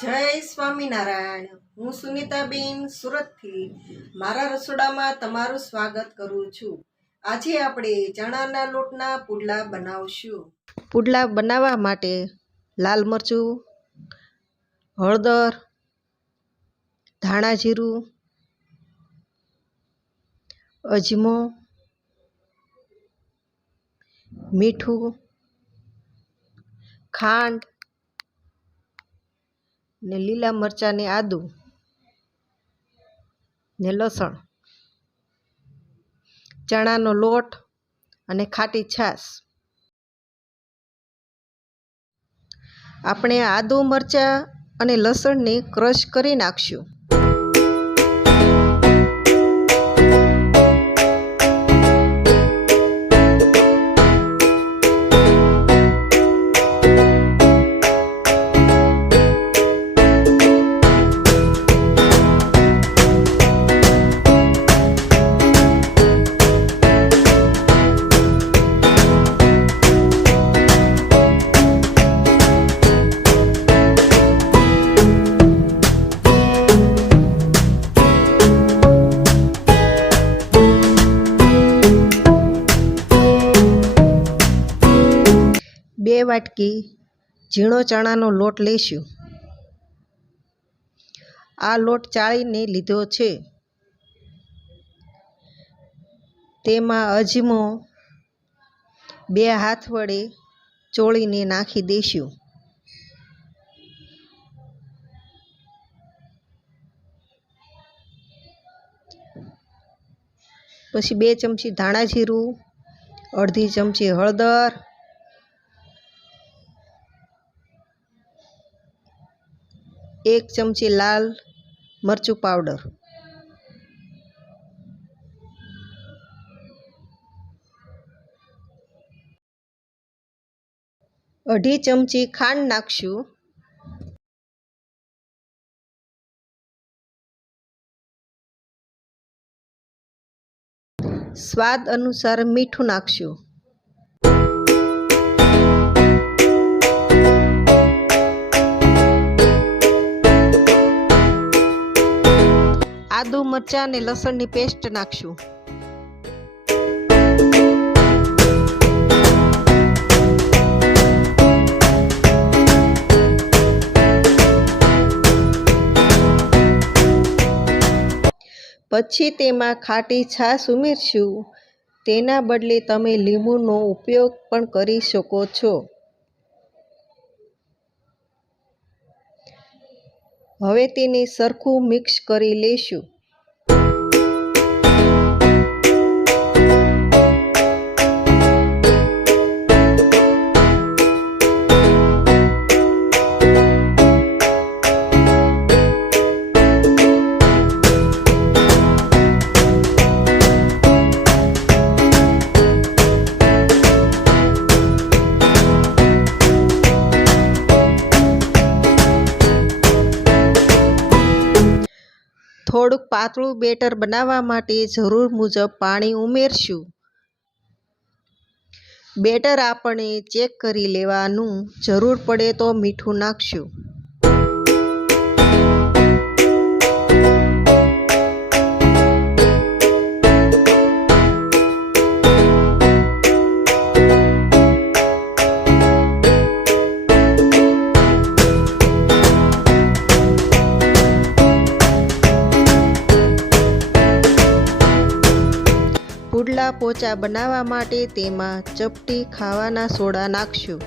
જય સ્વામિનારાયણ। હું સુનિતા બેન સુરતથી મારા રસોડામાં તમારું સ્વાગત કરું છું। આજે આપણે ચણાના લોટના પુડલા બનાવશું। પુડલા બનાવવા માટે લાલ મરચું, હળદર, ધાણા જીરું, અજમો, મીઠું, ખાંડ ને લીલા મરચાં ને આદુ ને લસણ, ચણાનો લોટ અને ખાટી છાશ। આપણે આદુ, મરચાં અને લસણને ક્રશ કરી નાખશું। બે વાટકી ઝીણો ચણાનો લોટ લઈશું। આ લોટ ચાળીને લીધો છે। તેમાં અજમો 2 હાથ વડે ચોળીને નાખી દઈશું। પછી 2 ચમચી ધાણા જીરું, અડધી ચમચી હળદર, 1 ચમચી લાલ મરચું પાવડર, અડધી ચમચી ખાંડ નાખશું। સ્વાદ અનુસાર મીઠું નાખશું। આદુ, મરચાં અને લસણની પેસ્ટ નાખશું। પછી તેમાં ખાટી છાશ ઉમેરશું। તેના બદલે તમે લીંબુનો ઉપયોગ પણ કરી શકો છો। હવે તેને સરખું મિક્સ કરી લેશું। થોડુંક પાતળું બેટર બનાવવા માટે જરૂર મુજબ પાણી ઉમેરશું। બેટર આપણે ચેક કરી લેવાનું, જરૂર પડે તો મીઠું નાખશું। પુડલા પોચા બનાવવા માટે તેમાં ચપટી ખાવાના સોડા નાખશું।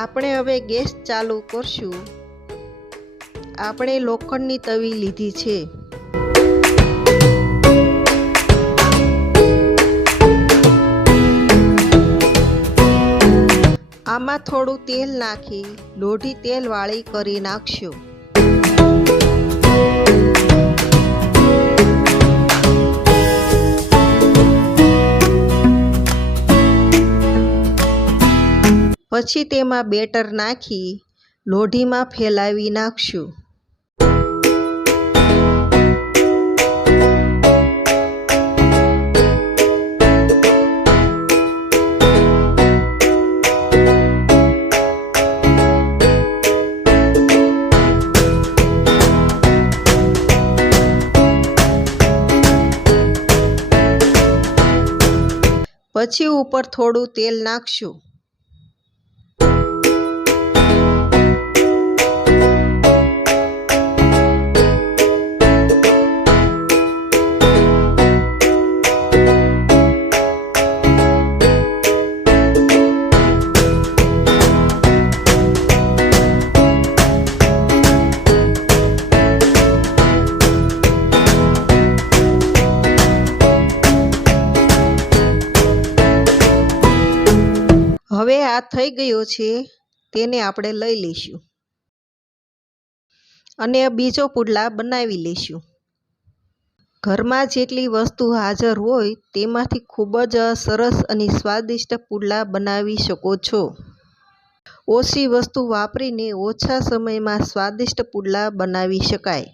આપણે હવે ગેસ ચાલુ કરશું। આપણે લોખંડની તવી લીધી છે। આમાં થોડું તેલ નાખી લોઢી તેલ વાળી કરી નાખશું। પછી તેમાં બેટર નાખી લોઢીમાં ફેલાવી નાખશું. પછી ઉપર થોડું તેલ નાખશું. હવે આ થઈ ગયો છે, તેને આપણે લઈ લઈશું અને બીજો પુડલા બનાવી લઈશું. ઘરમાં જેટલી વસ્તુ હાજર હોય તેમાંથી ખૂબ જ સરસ અને સ્વાદિષ્ટ પુડલા બનાવી શકો છો. ઓછી વસ્તુ વાપરીને ઓછા સમયમાં સ્વાદિષ્ટ પુડલા બનાવી શકાય.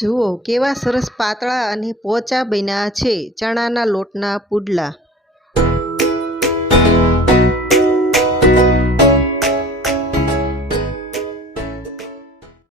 જુઓ કેવા સરસ પાતળા અને પોચા બન્યા છે ચણાના લોટના પુડલા.